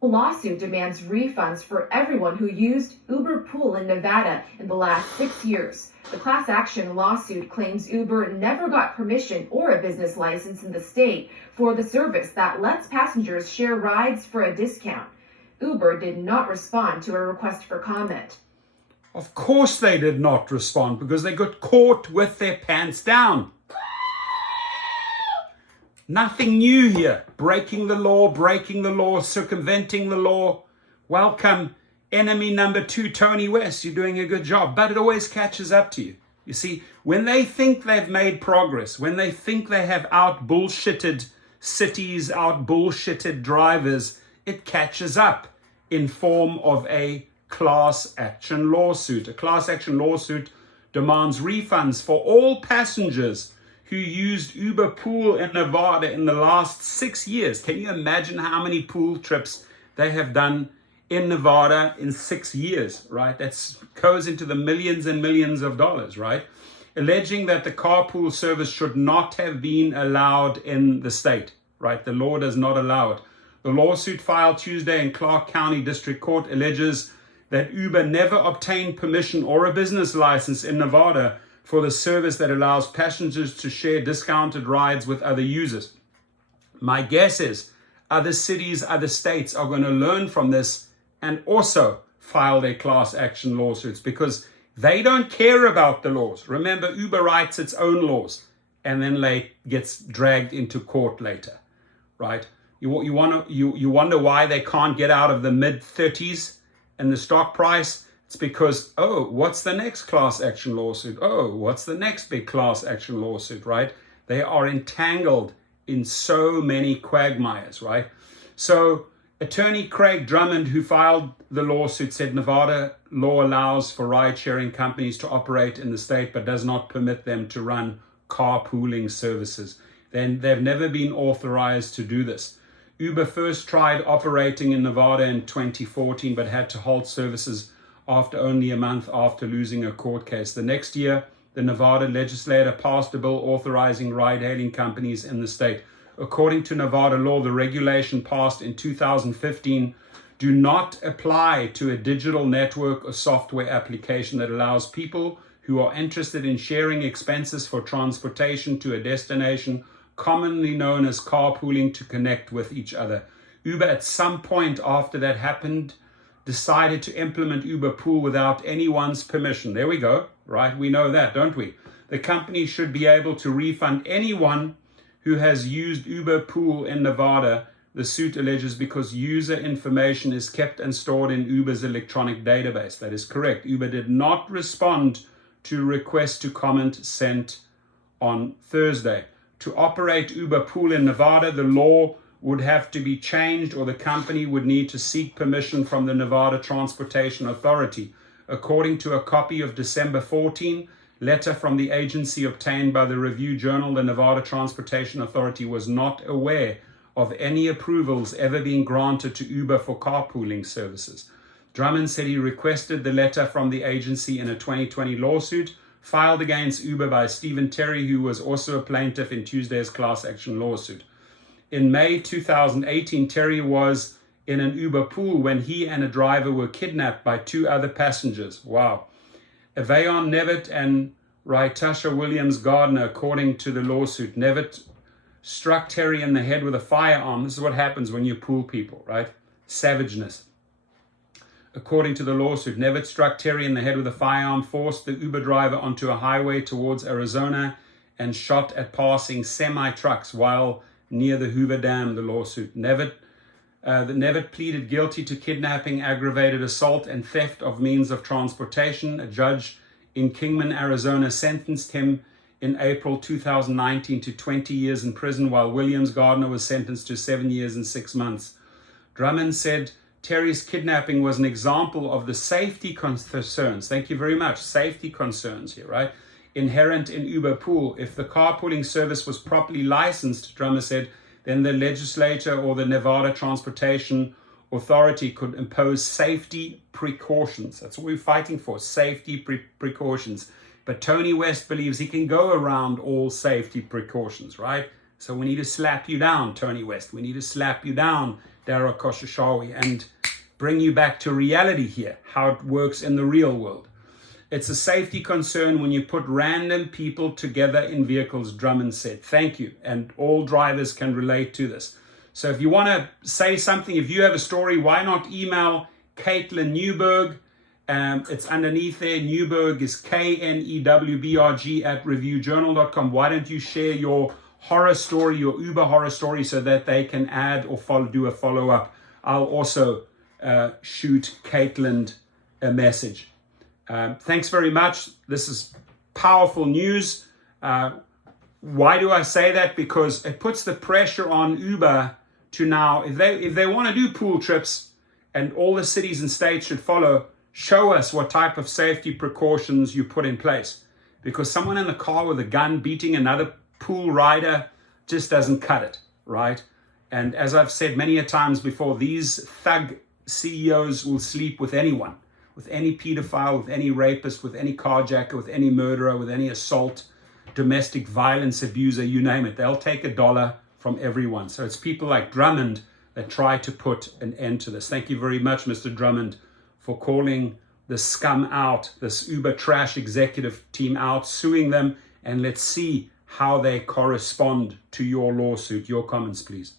The lawsuit demands refunds for everyone who used Uber Pool in Nevada in the last 6 years. The class action lawsuit claims Uber never got permission or a business license in the state for the service that lets passengers share rides for a discount. Uber did not respond to a request for comment. Of course they did not respond, because they got caught with their pants down. Nothing new here. Breaking the law, circumventing the law. Welcome, enemy number 2, Tony West. You're doing a good job, but it always catches up to you. You see, when they think they've made progress, when they think they have out-bullshitted cities, out-bullshitted drivers, it catches up in form of a class action lawsuit. A class action lawsuit demands refunds for all passengers who used Uber Pool in Nevada in the last 6 years. Can you imagine how many pool trips they have done in Nevada in 6 years, right? That goes into the millions and millions of dollars, right? Alleging that the carpool service should not have been allowed in the state, right? The law does not allow it. The lawsuit filed Tuesday in Clark County District Court alleges that Uber never obtained permission or a business license in Nevada for the service that allows passengers to share discounted rides with other users. My guess is other cities, other states are going to learn from this and also file their class action lawsuits, because they don't care about the laws. Remember, Uber writes its own laws and then gets dragged into court later, right? You wonder why they can't get out of the mid-30s and the stock price. It's because, what's the next class action lawsuit? What's the next big class action lawsuit, right? They are entangled in so many quagmires, right? So attorney Craig Drummond, who filed the lawsuit, said Nevada law allows for ride-sharing companies to operate in the state, but does not permit them to run carpooling services. Then they've never been authorized to do this. Uber first tried operating in Nevada in 2014, but had to halt services after only a month after losing a court case. The next year, the Nevada legislature passed a bill authorizing ride-hailing companies in the state. According to Nevada law, the regulation passed in 2015 do not apply to a digital network or software application that allows people who are interested in sharing expenses for transportation to a destination, commonly known as carpooling, to connect with each other. Uber, at some point after that happened, decided to implement Uber Pool without anyone's permission. There we go, right? We know that, don't we? The company should be able to refund anyone who has used Uber Pool in Nevada, the suit alleges, because user information is kept and stored in Uber's electronic database. That is correct. Uber did not respond to request to comment sent on Thursday. To operate Uber Pool in Nevada, the law would have to be changed, or the company would need to seek permission from the Nevada Transportation Authority. According to a copy of December 14 letter from the agency obtained by the Review Journal, the Nevada Transportation Authority was not aware of any approvals ever being granted to Uber for carpooling services. Drummond said he requested the letter from the agency in a 2020 lawsuit filed against Uber by Stephen Terry, who was also a plaintiff in Tuesday's class action lawsuit. In May 2018, Terry was in an Uber Pool when he and a driver were kidnapped by 2 other passengers. Wow. Avayon Nevitt and Raitasha Williams Gardner, according to the lawsuit. Nevitt struck Terry in the head with a firearm. This is what happens when you pool people, right? Savageness. According to the lawsuit, Nevitt struck Terry in the head with a firearm, forced the Uber driver onto a highway towards Arizona, and shot at passing semi-trucks while near the Hoover Dam, the lawsuit. Nevitt pleaded guilty to kidnapping, aggravated assault, and theft of means of transportation. A judge in Kingman, Arizona, sentenced him in April 2019 to 20 years in prison, while Williams Gardner was sentenced to 7 years and 6 months. Drummond said Terry's kidnapping was an example of the safety concerns. Thank you very much. Safety concerns here, right? Inherent in Uber Pool. If the carpooling service was properly licensed, Drummond said, then the legislature or the Nevada Transportation Authority could impose safety precautions. That's what we're fighting for, safety precautions. But Tony West believes he can go around all safety precautions, right? So we need to slap you down, Tony West. We need to slap you down Dara Koshashawi, and bring you back to reality here, how it works in the real world. It's a safety concern when you put random people together in vehicles, Drummond said. Thank you. And all drivers can relate to this. So if you want to say something, if you have a story, why not email Caitlin Newberg? It's underneath there. Newberg is KNEWBRG at reviewjournal.com. Why don't you share your horror story, your Uber horror story, so that they can add or do a follow-up. I'll also shoot Caitlin a message. Thanks very much. This is powerful news. Why do I say that? Because it puts the pressure on Uber to now, if they want to do pool trips, and all the cities and states should follow, show us what type of safety precautions you put in place. Because someone in the car with a gun beating another pool rider just doesn't cut it, right? And as I've said many a times before, these thug CEOs will sleep with anyone, with any pedophile, with any rapist, with any carjacker, with any murderer, with any assault, domestic violence abuser, you name it. They'll take $1 from everyone. So it's people like Drummond that try to put an end to this. Thank you very much, Mr. Drummond, for calling the scum out, this Uber trash executive team out, suing them, and let's see how they correspond to your lawsuit. Your comments, please.